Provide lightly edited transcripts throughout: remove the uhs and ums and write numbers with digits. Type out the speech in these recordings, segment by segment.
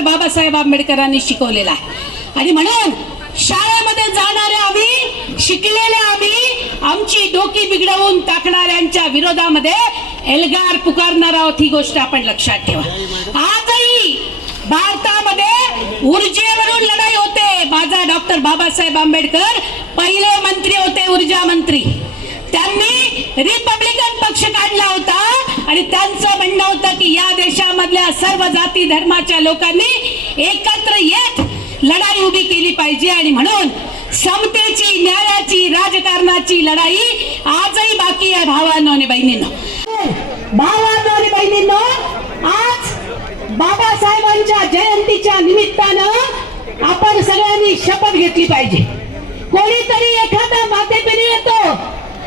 Doctor Babasaheb आंबेडकरांनी शिकवलेला आहे। आणि म्हणून शाळेमध्ये जाणारे आम्ही, शिकलेले आम्ही, आमची डोकी बिघडवून टाकणाऱ्यांच्या विरोधामध्ये एल्गार पुकारणार आहोत, ही गोष्ट आपण लक्षात ठेवा। आजही भारतामध्ये ऊर्जेवरून लढाई होते। माझा डॉक्टर बाबासाहेब आंबेडकर पहिले मंत्री होते, ऊर्जा मंत्री। त्यांनी रिपब्लिकन पक्ष काढला होता आणि त्यांचं म्हणणं होतं की या देशामधल्या सर्व जाती धर्माच्या लोकांनी एकत्र येत लढाई उभी केली पाहिजे। आणि म्हणून समतेची, न्यायाची, राजकारणाची लढाई आजही बाकी आहे भावांनो आणि बहिणींनो। भावांनो आणि बहिणींनो, आज बाबासाहेबांच्या जयंतीच्या निमित्तानं आपण सगळ्यांनी शपथ घेतली पाहिजे। कोणीतरी एखादा मातेपिरी येतो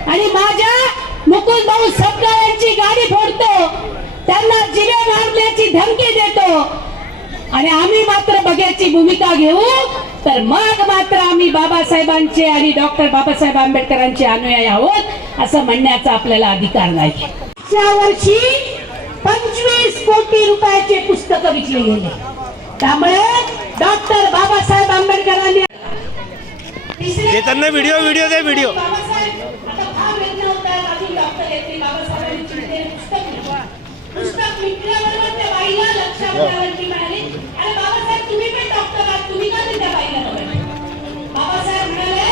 आणि माझ्या मुकुंद भाऊ सपकाळ यांची गाडी फोडतो, त्यांना जिवे मारण्याची धमकी देतो आणि आम्ही मात्र बघ्याची भूमिका घेऊ, तर मग मात्र आम्ही बाबासाहेबांचे आणि डॉक्टर बाबासाहेब आंबेडकरांचे अनुयायी आहोत असं म्हणण्याचा आपल्याला अधिकार नाही। या वर्षी 25 कोटी रुपयाचे पुस्तक विकले गेले। त्यामुळे डॉक्टर बाबासाहेब आंबेडकरांनी देताना व्हिडिओ दे व्हिडिओ पुस्तक विकल्याबरोबर त्या बाईला लक्षात आलं की म्हणाले, अरे बाबासाहेब तुम्ही पण डॉक्टर आहात, तुम्ही का त्या बाईला नव्हे? बाबासाहेब म्हणाले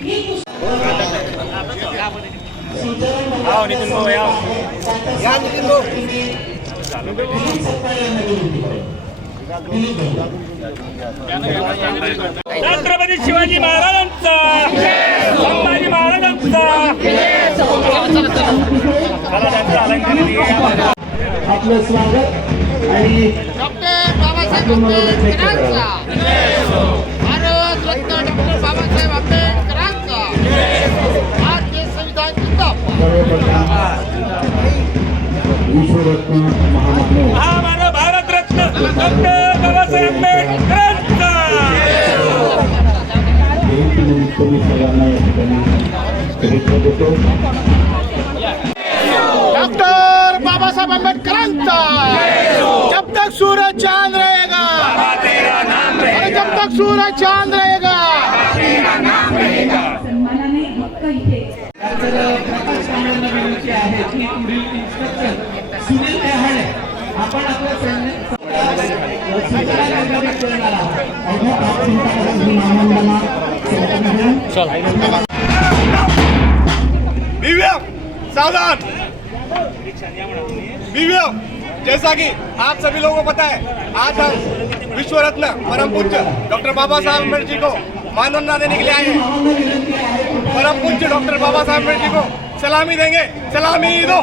मी नितीन भाऊ या नितीन भाऊ छत्रपती शिवाजी महाराजांचा, संभाजी महाराजांचा आपलं स्वागत आणि डॉक्टर बाबासाहेब आंबेडकरांचा भारत रत्न डॉक्टर बाबासाहेब आंबेडकरांचा भारतीय संविधान जिंदाबाद। विश्वरत्न महामानव हमारा भारत रत्न डॉक्टर बाबासाहेब आंबेडकरांचा तुम्ही सगळ्यांना या ठिकाणी शुभेच्छा देतो। डॉक्टर बाबासाहेब आंबेडकरांचा जब तक सूरज चांद रहेगा, अरे जब तक सूरज चांद रहेगा, सन्मानाने हक्क इथे आपण सावधान विवेक, जैसा कि आप सभी लोगों को पता है, आज हम विश्व रत्न परम पूज्य डॉक्टर बाबा साहब अम्बेडकर जी को मानवंदना देने के लिए आए हैं। परम पूज्य डॉक्टर बाबा साहब अम्बेडकर जी को सलामी देंगे। सलामी दो।